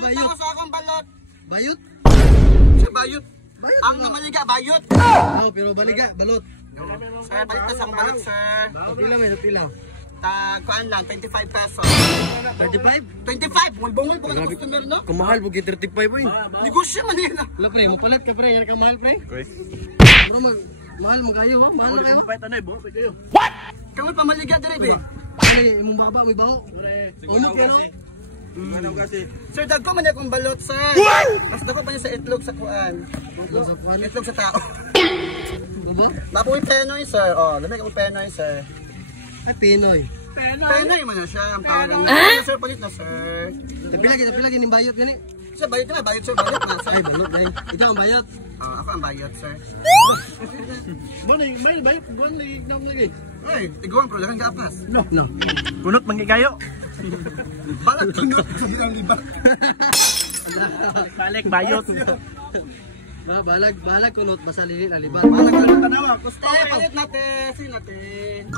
bayot. Sa akong balot. Bayot? Sa bayot. Bayot. Ang namaliga, bayot. Oh, pero baliga, balot. Sir, balik na sa akong balot, sir. Pila may pila. Kuan lang, 25 pesos. 35? 25! Mulbongol po ka customer, no? Kumahal po 35 boy. Negosyo man yun. Wala pre, mapalat ka pre, yan ka mahal pre. Okay. Pero mahal mo kayo ha, mahal na kayo. What? Kami pamaliga dire, be. Ano imong baba, may baho. Ulit ka Kasi. Sir, dagko man akong balot, sir. Mas dagko pa niya sa itlog sa kuan. Itlog sa tao. Baba? Napoy penoy, sir. Oh, lamig akong penoy, sir. Ay, Pinoy. Penoy man na siya. Ang tawagan na. Sir, palit na, sir. Tapila gini bayot gani. Sir, bayot na, bayot, sir. Bayot na, sir. Ay, balot dai. Ikaw ang bayot. Ako ang bayot, sir. May bayot, buwan lagi. Ay, tiguan, pero lang gapas. No. Kunot manggikayo. Balat, tunot. Ang liba. Balik bayot. Balag kulot basa lili aliban. Balat, tunot. Tanawa, kusto. Palit natin. Sin natin.